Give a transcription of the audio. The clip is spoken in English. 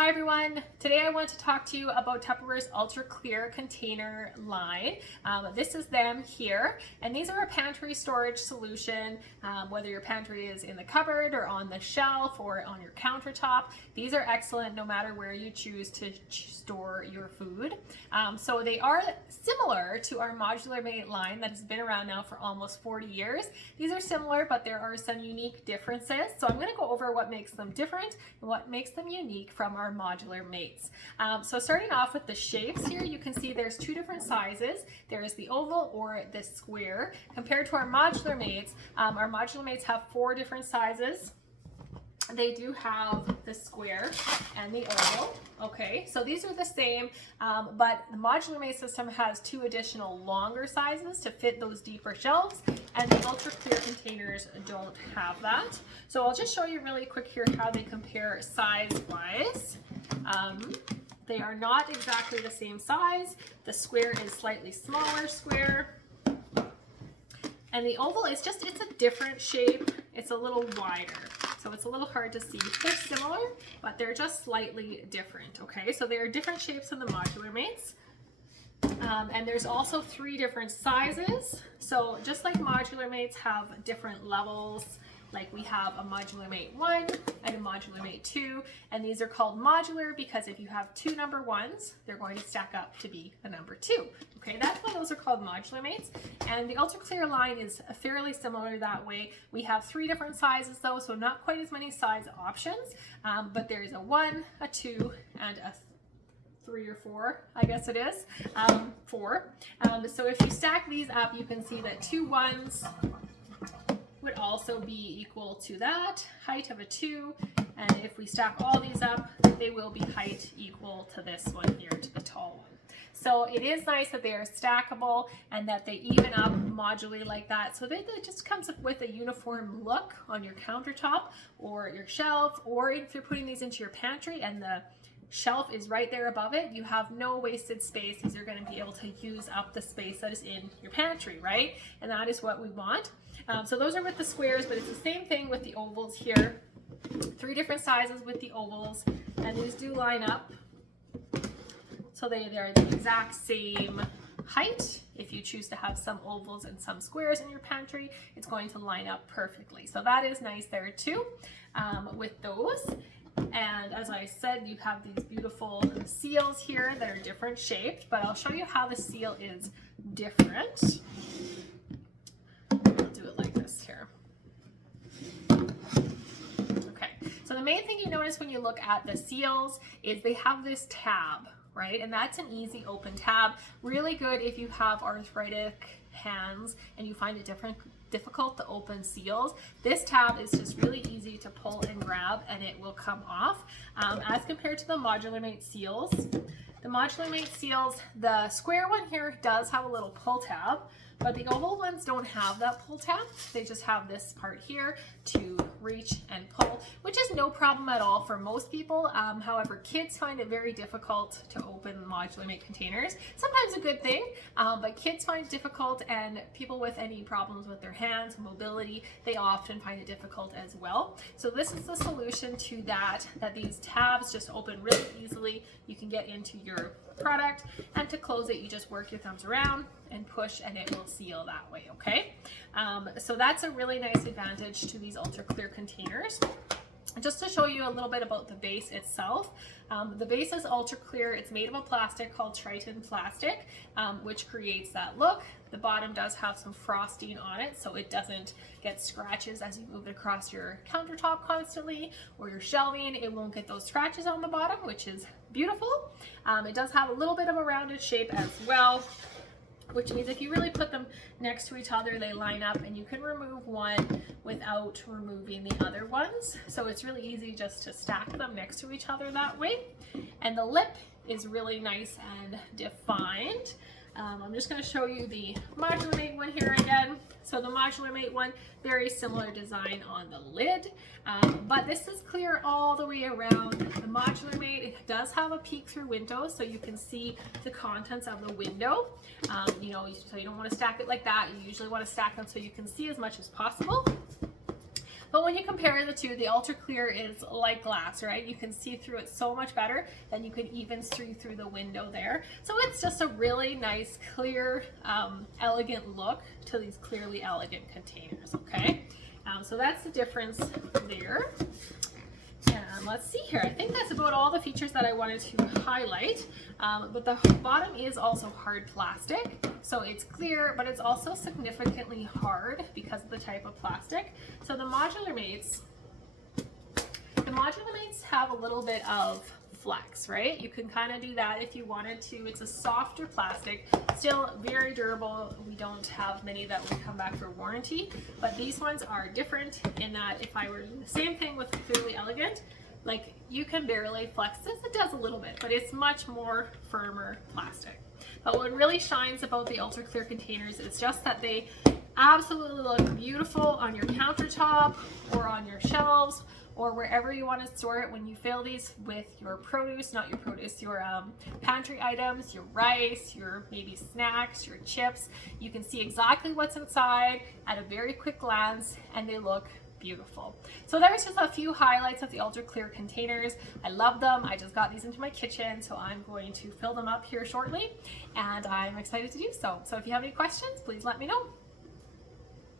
Hi everyone, today I want to talk to you about Tupperware's UltraClear container line. This is them here, and these are a pantry storage solution, whether your pantry is in the cupboard or on the shelf or on your countertop. These are excellent no matter where you choose to store your food. So they are similar to our Modular Mate line that has been around now for almost 40 years. These are similar, but there are some unique differences. So I'm going to go over what makes them different and what makes them unique from our Modular Mates. So starting off with the shapes here, you can see there's two different sizes. There is the oval or the square. Compared to our Modular Mates have four different sizes. They do have the square and the oval. Okay, so these are the same, but the Modular Mate system has two additional longer sizes to fit those deeper shelves, and the UltraClear containers don't have that. So I'll just show you really quick here how they compare size-wise. They are not exactly the same size. The square is slightly smaller square, and the oval is it's a different shape. It's a little wider. So it's a little hard to see. They're similar, but they're just slightly different, okay? So they are different shapes in the Modular Mates. And there's also three different sizes. So just like Modular Mates have different levels, like we have a Modular Mate 1 and a Modular Mate 2, and these are called modular because if you have two number 1s, they're going to stack up to be a number 2. Okay, that's why those are called Modular Mates. And the UltraClear line is fairly similar that way. We have three different sizes though, so not quite as many size options, but there's a 1, a 2, and a 3 or 4, I guess it is, 4. So if you stack these up, you can see that two 1s would also be equal to that height of a 2, and if we stack all these up, they will be height equal to this one here, to the tall one. So it is nice that they are stackable and that they even up modularly like that, so that it just comes with a uniform look on your countertop or your shelf, or if you're putting these into your pantry and the shelf is right there above it, you have no wasted space. These are going to be able to use up the space that is in your pantry, right? And that is what we want. So those are with the squares, but it's the same thing with the ovals here. Three different sizes with the ovals, and these do line up. So they are the exact same height. If you choose to have some ovals and some squares in your pantry, it's going to line up perfectly. So that is nice there too, with those. And as I said, you have these beautiful seals here that are different shaped, but I'll show you how the seal is different. I'll do it like this here. Okay, so the main thing you notice when you look at the seals is they have this tab, right? And that's an easy open tab. Really good if you have arthritic hands and you find it difficult to open seals. This tab is just really easy to pull and grab, and it will come off. As compared to the Modular Mate seals, the square one here does have a little pull tab, but the oval ones don't have that pull tab. They just have this part here to reach and pull, which is no problem at all for most people. However, kids find it very difficult to open Modular Mate containers. Sometimes a good thing, but kids find it difficult, and people with any problems with their hands, mobility, they often find it difficult as well. So this is the solution to that these tabs just open really easily. You can get into your product, and to close it, you just work your thumbs around and push, and it will seal that way, okay? So that's a really nice advantage to these UltraClear containers. Just to show you a little bit about the base itself, the base is UltraClear. It's made of a plastic called Triton plastic, which creates that look. The bottom does have some frosting on it, so it doesn't get scratches as you move it across your countertop constantly, or your shelving. It won't get those scratches on the bottom, which is beautiful. It does have a little bit of a rounded shape as well, which means if you really put them next to each other, they line up, and you can remove one without removing the other ones. So it's really easy just to stack them next to each other that way. And the lip is really nice and defined. I'm just going to show you the Modular Mate one here again. So the Modular Mate one, very similar design on the lid, but this is clear all the way around. The Modular Mate, it does have a peek through window, so you can see the contents of the window. You know, so you don't want to stack it like that. You usually want to stack them so you can see as much as possible. But when you compare the two, the UltraClear is like glass, right? You can see through it so much better than you can even see through the window there. So it's just a really nice, clear, elegant look to these clearly elegant containers, okay? So that's the difference there. And let's see here. I think that's about all the features that I wanted to highlight. But the bottom is also hard plastic. So it's clear, but it's also significantly hard because of the type of plastic. So the modular mates have a little bit of flex, right? You can kind of do that if you wanted to. It's a softer plastic, still very durable. We don't have many that would come back for warranty, but these ones are different in that if I were doing the same thing with Clearly Elegant, like you can barely flex this. It does a little bit, but it's much more firmer plastic. But what really shines about the UltraClear containers is just that they absolutely look beautiful on your countertop or on your shelves or wherever you want to store it when you fill these with your produce, not your produce, your pantry items, your rice, your maybe snacks, your chips. You can see exactly what's inside at a very quick glance and they look beautiful. So there's just a few highlights of the UltraClear containers. I love them. I just got these into my kitchen, so I'm going to fill them up here shortly and I'm excited to do so. So if you have any questions, please let me know.